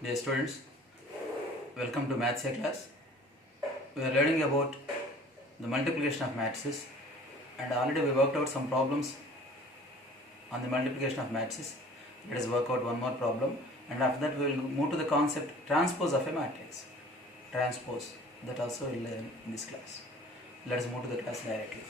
Dear students, welcome to Maths A class. We are learning about the multiplication of matrices, and already we worked out some problems on the multiplication of matrices. Let us work out one more problem, and after that we will move to the concept transpose of a matrix. Transpose, that also we will learn in this class. Let us move to the class directly.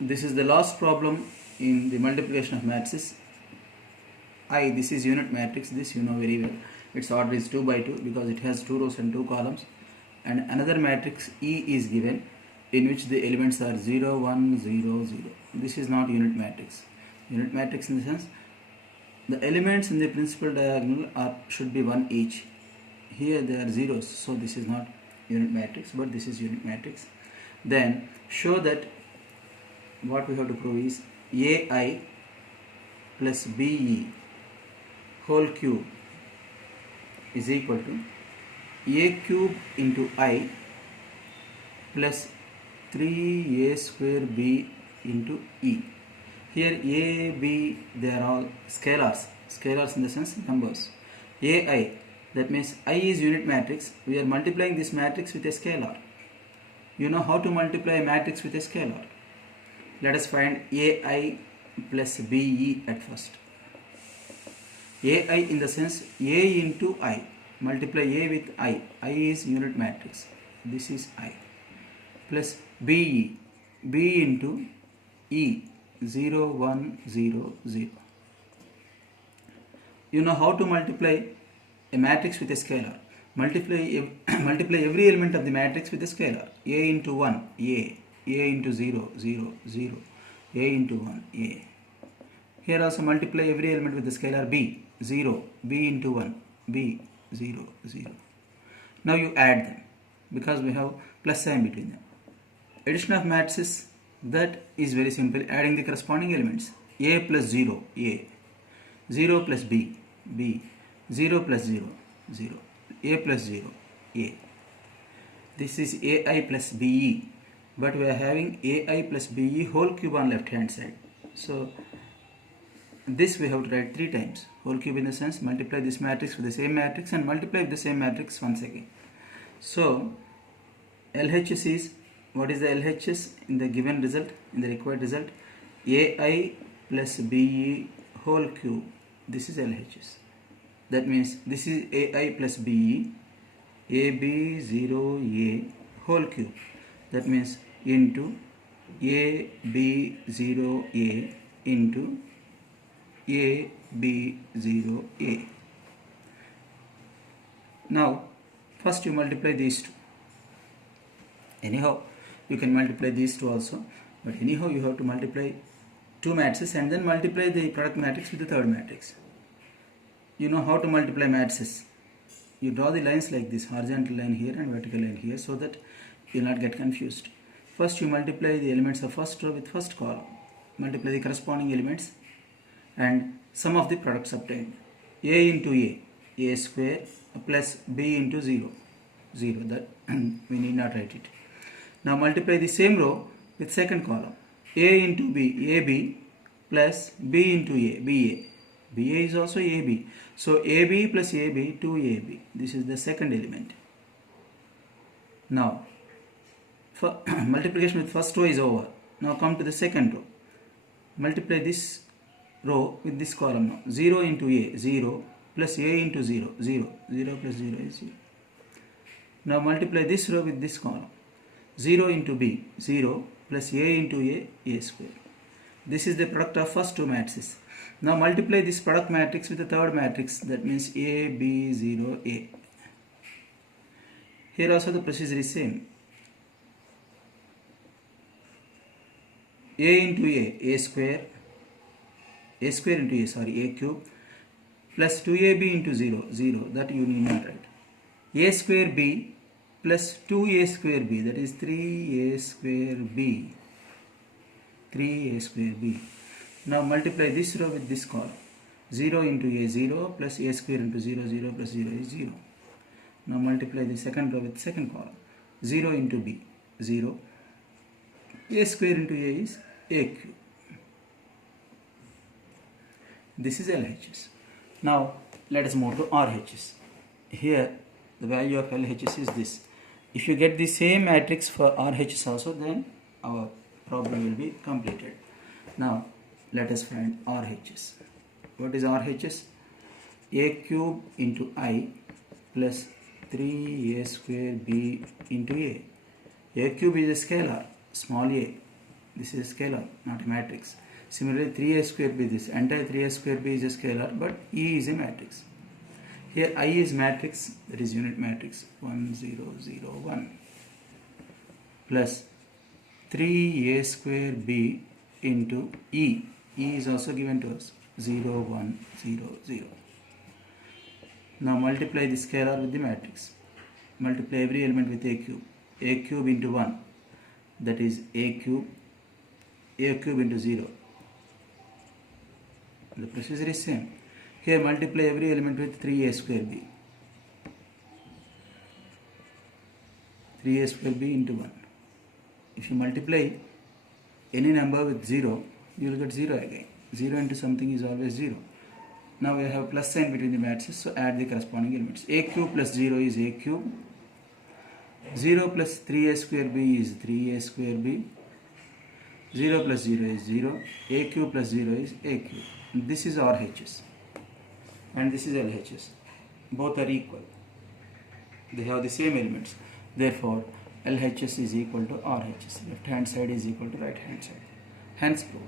This is the last problem in the multiplication of matrices. I, this is unit matrix, this you know very well. Its order is 2 by 2 because it has 2 rows and 2 columns. And another matrix E is given in which the elements are 0, 1, 0, 0. This is not unit matrix. Unit matrix in the sense the elements in the principal diagonal should be 1 each. Here they are zeros, so this is not unit matrix, but this is unit matrix. Then show that what we have to prove is AI plus BE whole cube is equal to A cube into I plus 3A square B into E. Here A, B, they are all scalars. Scalars in the sense numbers. AI, that means I is unit matrix. We are multiplying this matrix with a scalar. You know how to multiply a matrix with a scalar. Let us find AI plus BE at first. AI in the sense A into I. Multiply A with I. I is unit matrix. This is I. Plus BE. B into E. 0, 1, 0, 0. You know how to multiply a matrix with a scalar. Multiply every element of the matrix with a scalar. A into 1, A. A into 0, 0, 0. A into 1, A. Here also multiply every element with the scalar B. 0, B into 1, B, 0, 0. Now you add them because we have plus sign between them. Addition of matrices, that is very simple. Adding the corresponding elements. A plus 0, A. 0 plus B, B. 0 plus 0, 0. A plus 0, A. This is AI plus BE. But we are having AI plus BE whole cube on left hand side. So this we have to write 3 times. Whole cube in the sense multiply this matrix with the same matrix and multiply with the same matrix once again. So LHS is, what is the LHS in the given result, in the required result? AI plus BE whole cube. This is LHS. That means this is AI plus BE, AB 0 A whole cube. That means into A B 0 A into A B 0 A. Now first you multiply these two. Anyhow you can multiply these two also, but anyhow you have to multiply 2 matrices and then multiply the product matrix with the third matrix. You know how to multiply matrices. You draw the lines like this, horizontal line here and vertical line here, so that you will not get confused. First you multiply the elements of first row with first column. Multiply the corresponding elements and sum of the products obtained. A into A square plus B into 0, 0. That we need not write it. Now multiply the same row with second column. A into B, AB plus B into A, BA. BA is also AB. So AB plus AB, 2AB. This is the second element. Now multiplication with first row is over. Now come to the second row. Multiply this row with this column now. 0 into A, 0 plus A into 0, 0. 0 plus 0 is 0. Now multiply this row with this column. 0 into B, 0 plus A into A square. This is the product of first 2 matrices. Now multiply this product matrix with the third matrix. That means A, B, 0, A. Here also the procedure is same. A into A square, A square into A cube, plus 2AB into 0, 0, that you need not write. A square B plus 2A square B, that is 3A square B, 3A square B. Now multiply this row with this column. 0 into A, 0 plus A square into 0, 0 plus 0 is 0. Now multiply the second row with second column. 0 into B, 0. A square into A is A cube. This is LHS. Now let us move to RHS. Here the value of LHS is this. If you get the same matrix for RHS also, then our problem will be completed. Now let us find RHS. What is RHS? A cube into I plus 3A square B into A. A cube is a scalar, small a. This is a scalar, not a matrix. Similarly, 3A square B, this entire 3A square B is a scalar, but E is a matrix. Here I is matrix, that is unit matrix 1 0 0 1 plus 3A square B into E. E is also given to us 0 1 0 0. Now multiply the scalar with the matrix. Multiply every element with A cube. A cube into 1, that is A cube into 0. The procedure is same. Here multiply every element with 3A square B. 3A square B into 1. If you multiply any number with 0, you will get 0 again. 0 into something is always 0. Now we have plus sign between the matrices, so add the corresponding elements. A cube plus 0 is A cube. 0 plus 3A square B is 3A square B. 0 plus 0 is 0. A cube plus 0 is A cube. This is RHS. And this is LHS. Both are equal. They have the same elements. Therefore, LHS is equal to RHS. Left hand side is equal to right hand side. Hence proved.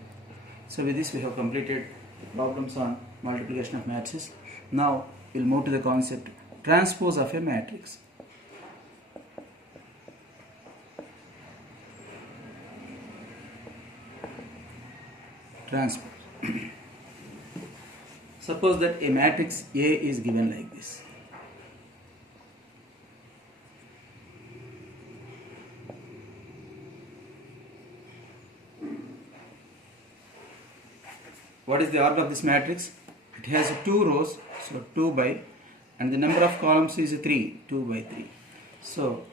So with this we have completed problems on multiplication of matrices. Now we'll move to the concept transpose of a matrix. Transpose. Suppose that a matrix A is given like this. What is the order of this matrix? It has 2 rows, so 2 by, and the number of columns is 3, 2 by 3. So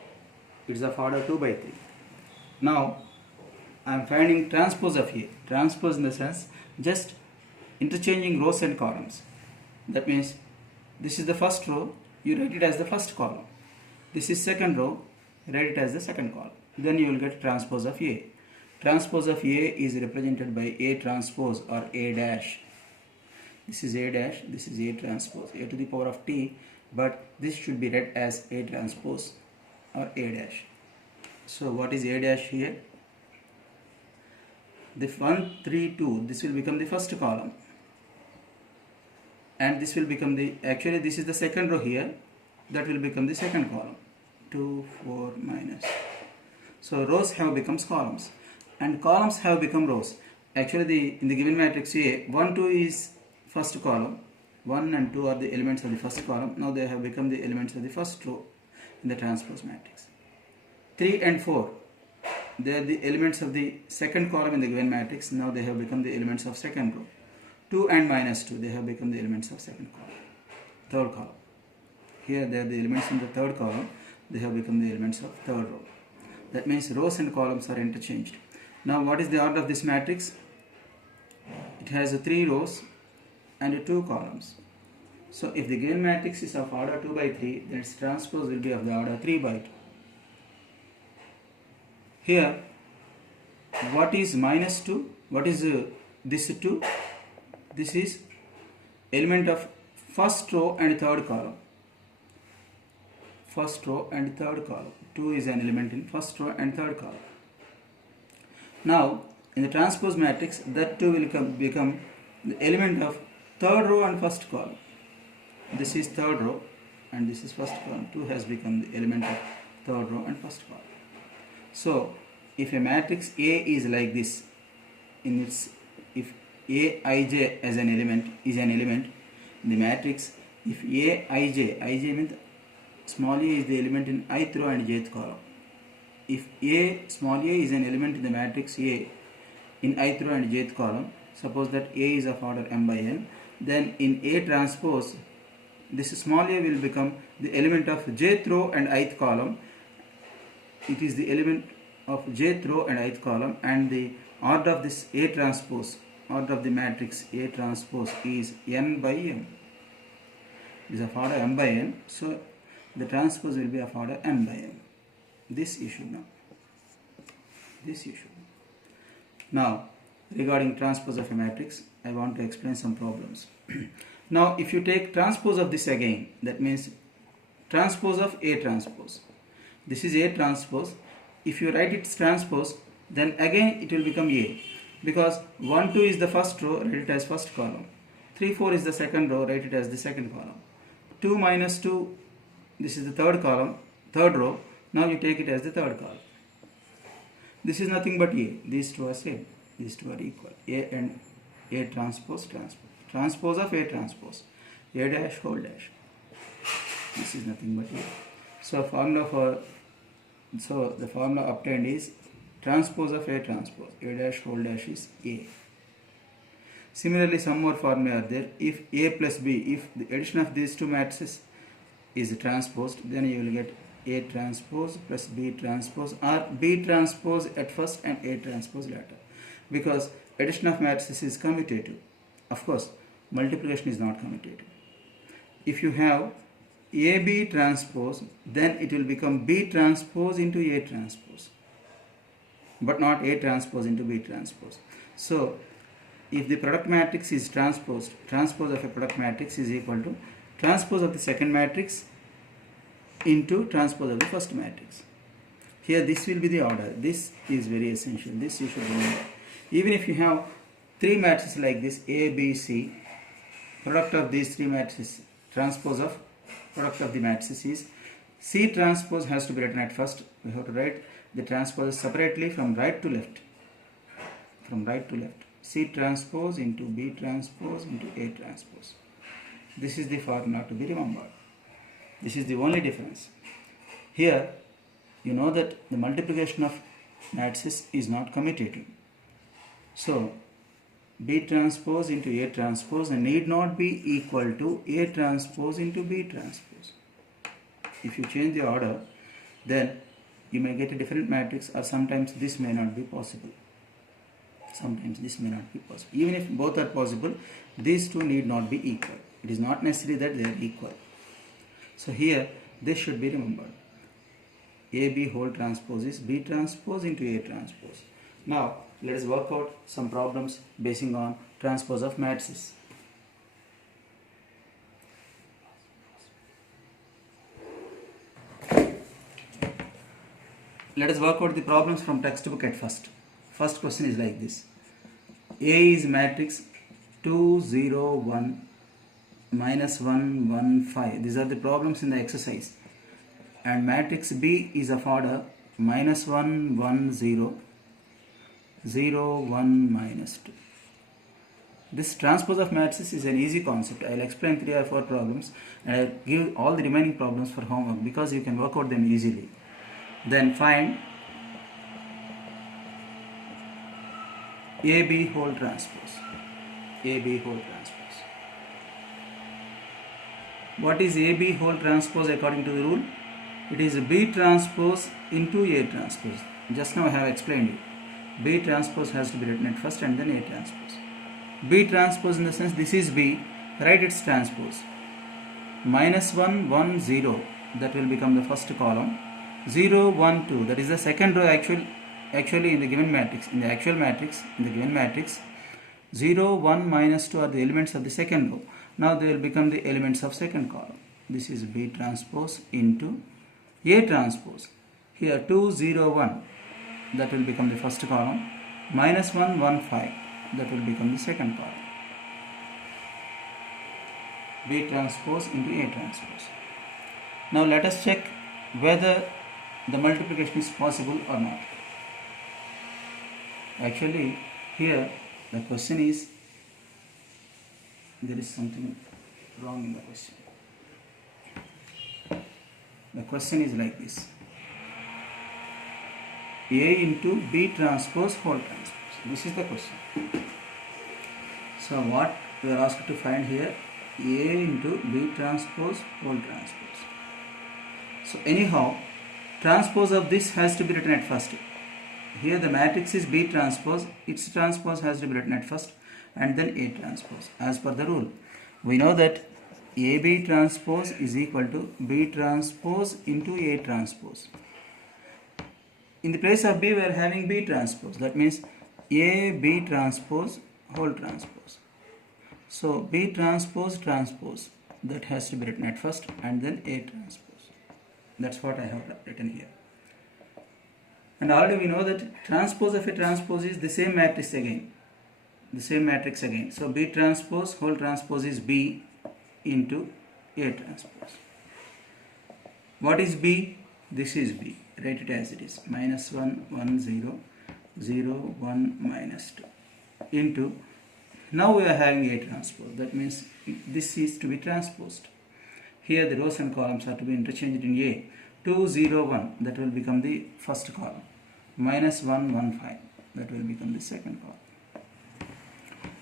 it is of order 2 by 3. Now I am finding transpose of A. Transpose in the sense just interchanging rows and columns. That means this is the first row, you write it as the first column. This is second row, write it as the second column. Then you will get transpose of A. Transpose of A is represented by A transpose or A dash. This is A dash, this is A transpose, A to the power of T, but this should be read as A transpose or A dash. So what is A dash here? The 1 3 2, this will become the first column, and this will become the, actually this is the second row here, that will become the second column, 2 4 minus. So rows have become columns and columns have become rows. Actually in the given matrix A, 1 2 is first column, 1 and 2 are the elements of the first column. Now they have become the elements of the first row in the transpose matrix. 3 and 4, they are the elements of the second column in the given matrix. Now they have become the elements of second row. 2 and minus 2, they have become the elements of second column, third column. Here they are the elements in the third column, they have become the elements of third row. That means rows and columns are interchanged. Now what is the order of this matrix? It has 3 rows and 2 columns. So if the given matrix is of order 2 by 3, then its transpose will be of the order 3 by 2. Here, what is minus 2? What is this 2? This is element of first row and third column. First row and third column. 2 is an element in first row and third column. Now, in the transpose matrix, that 2 will become the element of third row and first column. This is third row and this is first column. 2 has become the element of third row and first column. So, if a matrix A is like this, in its, if Aij as an element is an element in the matrix, if Aij means small a is the element in ith row and jth column. If small a is an element in the matrix A in ith row and jth column, suppose that A is of order m by n, then in A transpose, this small a will become the element of jth row and ith column, it is the element of jth row and ith column, and the order of this A transpose, order of the matrix A transpose is n by m. It is of order m by n, so the transpose will be of order n by m. This you should know. This you should know. Now, regarding transpose of a matrix, I want to explain some problems. Now, if you take transpose of this again, that means transpose of A transpose. This is A transpose. If you write its transpose, then again it will become A, because 1, 2 is the first row, write it as first column. 3, 4 is the second row, write it as the second column. 2 minus 2, this is the third column, third row. Now you take it as the third column. This is nothing but A. These two are same. These two are equal. A and A transpose, transpose. Transpose of A transpose. A dash whole dash. This is nothing but A. So the formula obtained is transpose of A transpose. A dash whole dash is A. Similarly, some more formula are there. If A plus B, if the addition of these two matrices is transposed, then you will get A transpose plus B transpose, or B transpose at first and A transpose later, because addition of matrices is commutative. Of course, multiplication is not commutative. If you have AB transpose, then it will become B transpose into A transpose, but not A transpose into B transpose. So, if the product matrix is transposed, transpose of a product matrix is equal to transpose of the second matrix into transpose of the first matrix. Here this will be the order. This is very essential. This you should remember. Even if you have three matrices like this, A, B, C, product of these three matrices, transpose of product of the matrices is C transpose has to be written at first. We have to write the transpose separately from right to left. From right to left. C transpose into B transpose into A transpose. This is the formula to be remembered. This is the only difference. Here, you know that the multiplication of matrices is not commutative. So, B transpose into A transpose need not be equal to A transpose into B transpose. If you change the order, then you may get a different matrix, or sometimes this may not be possible. Sometimes this may not be possible. Even if both are possible, these two need not be equal. It is not necessary that they are equal. So here, this should be remembered. AB whole transpose is B transpose into A transpose. Now, let us work out some problems basing on transpose of matrices. Let us work out the problems from textbook at first. First question is like this. A is matrix 2, 0, 1, minus 1, 1, 5. These are the problems in the exercise. And matrix B is of order minus 1, 1, 0, 0, 1, minus 2. This transpose of matrices is an easy concept. I will explain 3 or 4 problems and I will give all the remaining problems for homework, because you can work out them easily. Then find AB whole transpose. AB whole transpose. What is AB whole transpose according to the rule? It is B transpose into A transpose. Just now I have explained it. B transpose has to be written at first and then A transpose. B transpose in the sense this is B, write its transpose. Minus 1, 1, 0, that will become the first column. 0, 1, 2, that is the second row actually in the given matrix. In the actual matrix, in the given matrix, 0, 1, minus 2 are the elements of the second row. Now they will become the elements of second column. This is B transpose into A transpose. Here 2, 0, 1, that will become the first column. Minus 1, 1, 5, that will become the second column. B transpose into A transpose. Now let us check whether the multiplication is possible or not. Actually, here the question is, there is something wrong in the question. The question is like this. A into B transpose whole transpose. This is the question. So what we are asked to find here, A into B transpose whole transpose. So anyhow, transpose of this has to be written at first. Here the matrix is B transpose, its transpose has to be written at first and then A transpose as per the rule. We know that AB transpose is equal to B transpose into A transpose. In the place of B we are having B transpose, that means AB transpose whole transpose. So B transpose transpose, that has to be written at first and then A transpose. That's what I have written here. And already we know that transpose of a transpose is the same matrix again. The same matrix again. So B transpose whole transpose is B into A transpose. What is B? This is B. Write it as it is. Minus 1, 1, 0, 0, 1, minus 2. Into, now we are having A transpose. That means this is to be transposed. Here the rows and columns are to be interchanged in A. 2, 0, 1. That will become the first column. Minus 1, 1, 5. That will become the second column.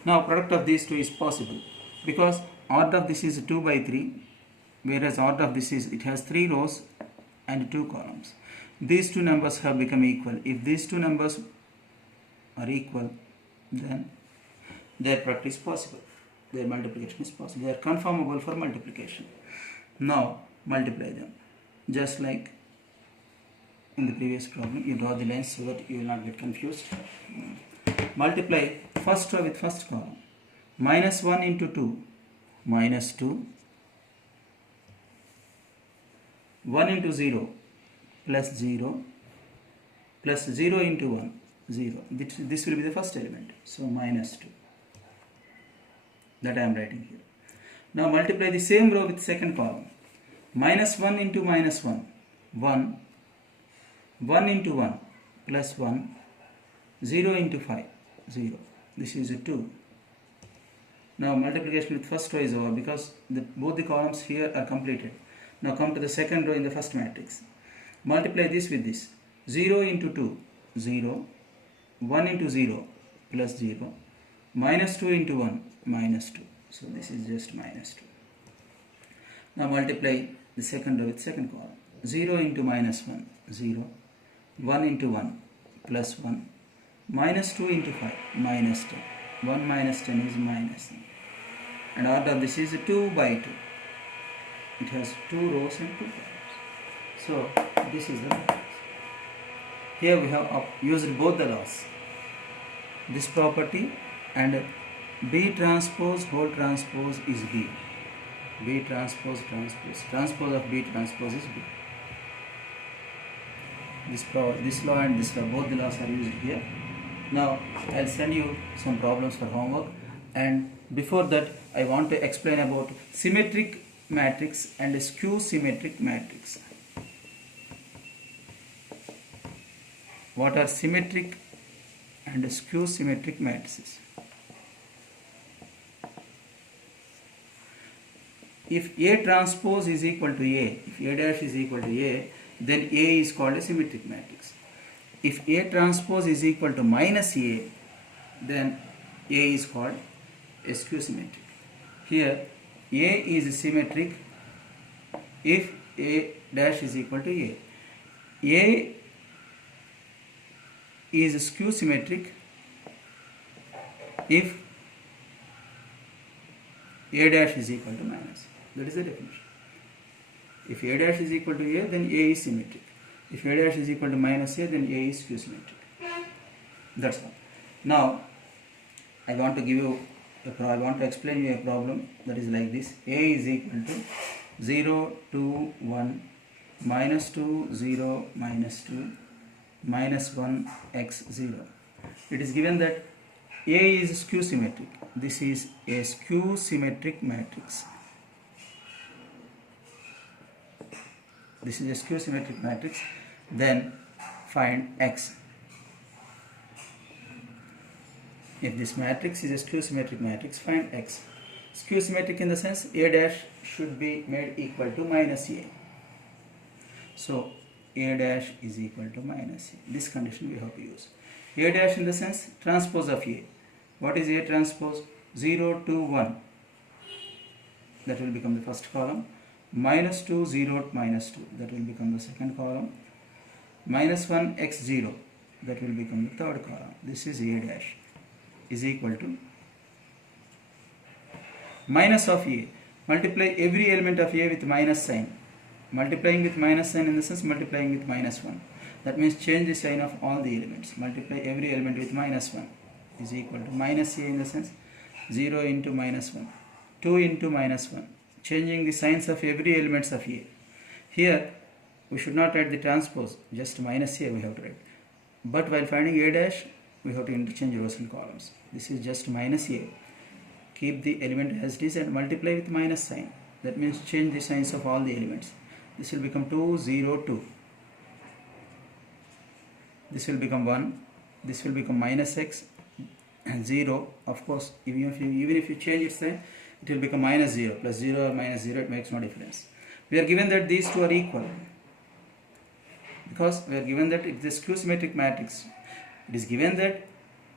Now product of these two is possible because order of this is 2 by 3, whereas order of this is, it has 3 rows and 2 columns. These two numbers have become equal. If these two numbers are equal, then their product is possible. Their multiplication is possible. They are conformable for multiplication. Now multiply them. Just like in the previous problem, you draw the lines so that you will not get confused. Multiply first row with first column. Minus 1 into 2, minus 2. 1 into 0, plus 0. Plus 0 into 1, 0. This will be the first element. So minus 2. That I am writing here. Now multiply the same row with second column. Minus 1 into minus 1, 1. 1 into 1, plus 1. 0 into 5, 0. This is a 2. Now multiplication with first row is over because both the columns here are completed. Now come to the second row in the first matrix. Multiply this with this. 0 into 2, 0. 1 into 0, plus 0. Minus 2 into 1, minus 2. So this is just minus 2. Now multiply the second row with second column. 0 into minus 1, 0. 1 into 1, plus 1. Minus 2 into 5, minus 10. 1 minus 10 is minus 9. And order of this is 2 by 2. It has 2 rows and 2 columns. So this is the matrix. Here we have used both the laws. This property and B transpose whole transpose is B. B transpose transpose. Transpose of B transpose is B. This law and this law, both the laws are used here. Now I'll send you some problems for homework, and before that I want to explain about symmetric matrix and skew symmetric matrix. What are symmetric and skew symmetric matrices? If A transpose is equal to A, if A dash is equal to A, then A is called a symmetric matrix. If A transpose is equal to minus A, then A is called a skew symmetric. Here A is symmetric if A dash is equal to A. A is skew symmetric if A dash is equal to minus. That is the definition. If A dash is equal to A, then A is symmetric. If A dash is equal to minus A, then A is skew symmetric. That's all. Now I want to explain you a problem that is like this. A is equal to 0, 2, 1, minus 2, 0, minus 2, minus 1, x 0. It is given that A is skew symmetric. This is a skew symmetric matrix. This is a skew symmetric matrix. Then find x. If this matrix is a skew symmetric matrix, find x. Skew symmetric in the sense A dash should be made equal to minus A. So A dash is equal to minus A. This condition we have to use. A dash in the sense transpose of A. What is A transpose? 0, 2, 1. That will become the first column. Minus 2, 0, minus 2. That will become the second column. minus 1 x 0, that will become the third column. This is A dash is equal to minus of A. Multiply every element of A with minus sign. Multiplying with minus sign in the sense multiplying with minus 1. That means change the sign of all the elements. Multiply every element with minus 1 is equal to minus A in the sense 0 into minus 1, 2 into minus 1. Changing the signs of every elements of A. Here we should not write the transpose, just minus A we have to write. But while finding A dash, we have to interchange rows and columns. This is just minus A. Keep the element as it is and multiply with minus sign. That means change the signs of all the elements. This will become 2, 0, 2. This will become 1. This will become minus x and 0. Of course, even if you change its sign, it will become minus 0. Plus 0 or minus 0, it makes no difference. We are given that these two are equal. Because we are given that it is a skew-symmetric matrix. It is given that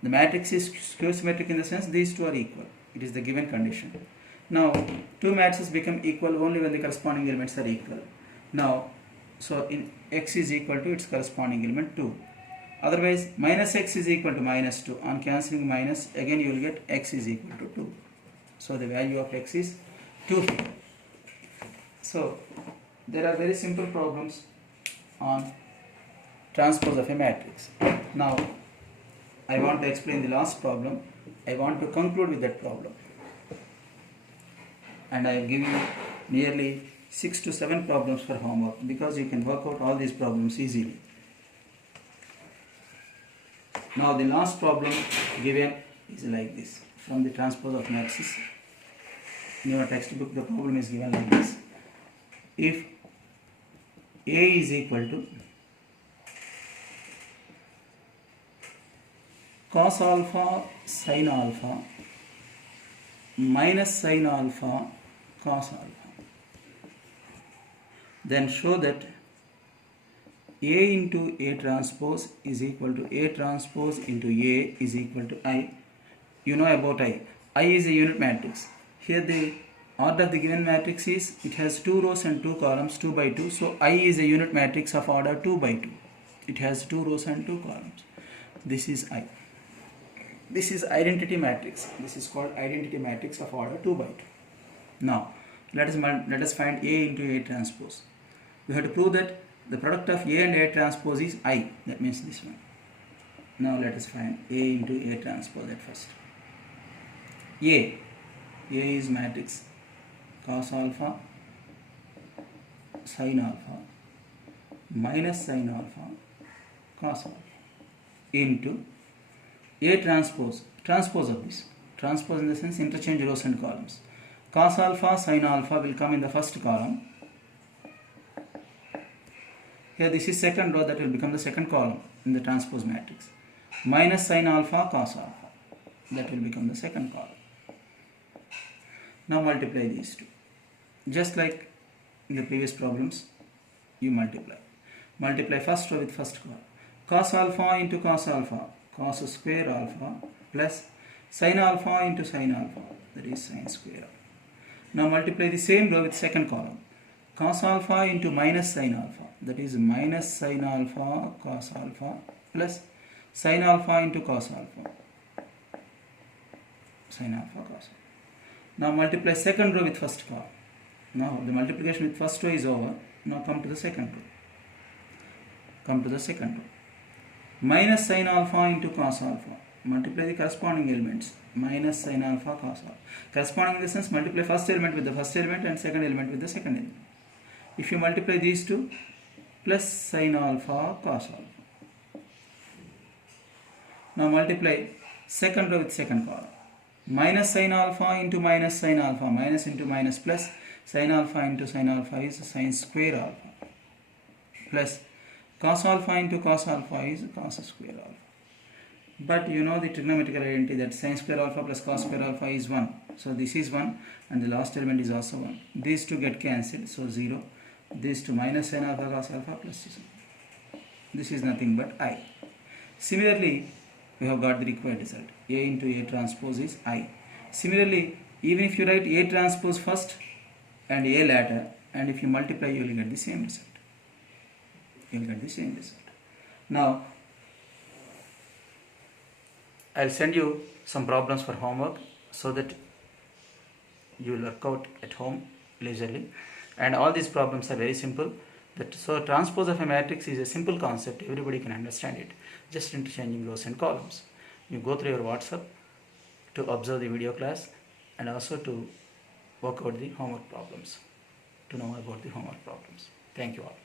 the matrix is skew-symmetric in the sense these two are equal. It is the given condition. Now, two matrices become equal only when the corresponding elements are equal. Now, so in x is equal to its corresponding element 2. Otherwise, minus x is equal to minus 2. On cancelling minus, again you will get x is equal to 2. So the value of x is 2 here. So, there are very simple problems on transpose of a matrix. Now, I want to explain the last problem. I want to conclude with that problem. And I have given you nearly 6 to 7 problems for homework because you can work out all these problems easily. Now the last problem given is like this. From the transpose of matrices. In your textbook the problem is given like this. If A is equal to cos alpha sin alpha minus sin alpha cos alpha, then show that A into A transpose is equal to A transpose into A is equal to I. You know about I. I is a unit matrix. Here the order of the given matrix is, it has 2 rows and 2 columns, 2 by 2. So I is a unit matrix of order 2 by 2. It has 2 rows and 2 columns. This is I. This is identity matrix. This is called identity matrix of order 2 by 2. Now, let us find A into A transpose. We have to prove that the product of A and A transpose is I. That means this one. Now let us find A into A transpose at first. A is matrix cos alpha sin alpha minus sin alpha cos alpha into A transpose of this. Transpose in the sense interchange rows and columns. Cos alpha sin alpha will come in the first column. Here this is second row, that will become the second column in the transpose matrix. Minus sin alpha cos alpha, that will become the second column. Now multiply these two. Just like in the previous problems, you multiply. Multiply first row with first column. Cos alpha into cos alpha, cos square alpha plus sin alpha into sin alpha, that is sin square alpha. Now multiply the same row with second column. Cos alpha into minus sin alpha, that is minus sin alpha cos alpha plus sin alpha into cos alpha, sin alpha cos alpha. Now multiply second row with first column. Now the multiplication with first row is over. Now come to the second row. Minus sin alpha into cos alpha. Multiply the corresponding elements. Minus sin alpha cos alpha. Corresponding in the sense multiply first element with the first element and second element with the second element. If you multiply these two, plus sin alpha cos alpha. Now multiply second row with second column. Minus sin alpha into minus sin alpha, minus into minus plus sin alpha into sin alpha is sin square alpha plus cos alpha into cos alpha is cos square alpha. But you know the trigonometrical identity that sin square alpha plus cos square alpha is 1. So this is 1 and the last element is also 1. These two get cancelled, so 0. These two minus sin alpha cos alpha plus 0. This is nothing but I. Similarly, we have got the required result. A into A transpose is I. Similarly, even if you write A transpose first and A later, and if you multiply, you will get the same result. You will get the same result. Now I'll send you some problems for homework so that you will work out at home leisurely. And all these problems are very simple. So transpose of a matrix is a simple concept, everybody can understand it, just interchanging rows and columns. You go through your WhatsApp to observe the video class and also to work out the homework problems, to know about the homework problems. Thank you all.